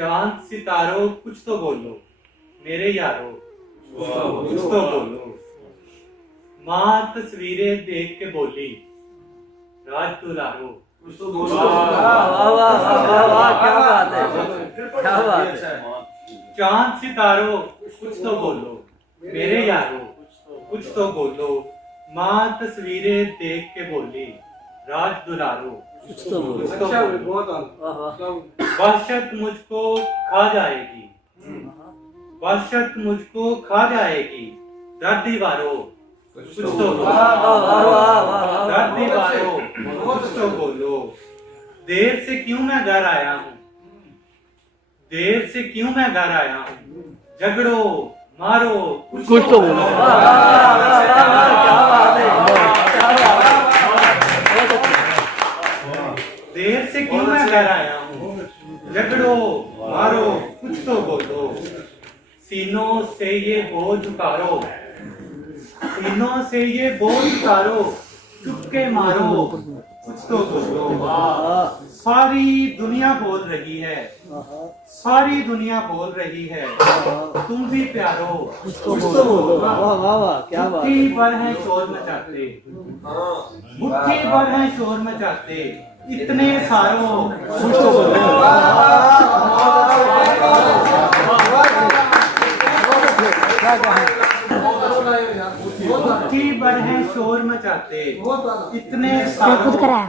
चांद सितारों कुछ तो बोलो मेरे यारो, कुछ तो बोलो। माँ तस्वीरें देख के बोली राज दुलारो, कुछ तो बोलो। वाह वाह वाह वाह, क्या बात है, क्या बात है। चांद सितारों कुछ तो बोलो मेरे यारो, कुछ तो बोलो। माँ तस्वीरें देख के बोली राज दुलारो, कुछ तो बोलो। कुछ तो बोलो। वहशत मुझको खा जाएगी, वहशत मुझको खा जाएगी। दर दीवारों कुछ तो बोलो, दर दीवारों कुछ तो बोलो। देर से क्यों मैं घर आया हूँ, देर से क्यों मैं घर आया हूँ। झगड़ो मारो कुछ तो बोलो। क्या बात है, क्या बात है। देर से क्यों मैं घर आया हूँ, झगड़ो मारो कुछ तो बोलो। सीनों से ये बोझ उतारो, सीनों से ये बोझ उतारो। चुपके मारो कुछ तो बोलो। सारी दुनिया बोल रही है, सारी दुनिया बोल रही है। तुम भी प्यारो कुछ तो बोलो। वाह वाह वाह, क्या बात है। मुट्ठी भर है शोर मचाते, मुट्ठी भर है शोर मचाते। इतने सारों कुछ तो बोलो। मुट्ठी भर है शोर मचाते। इतने सारों। खुद करा है।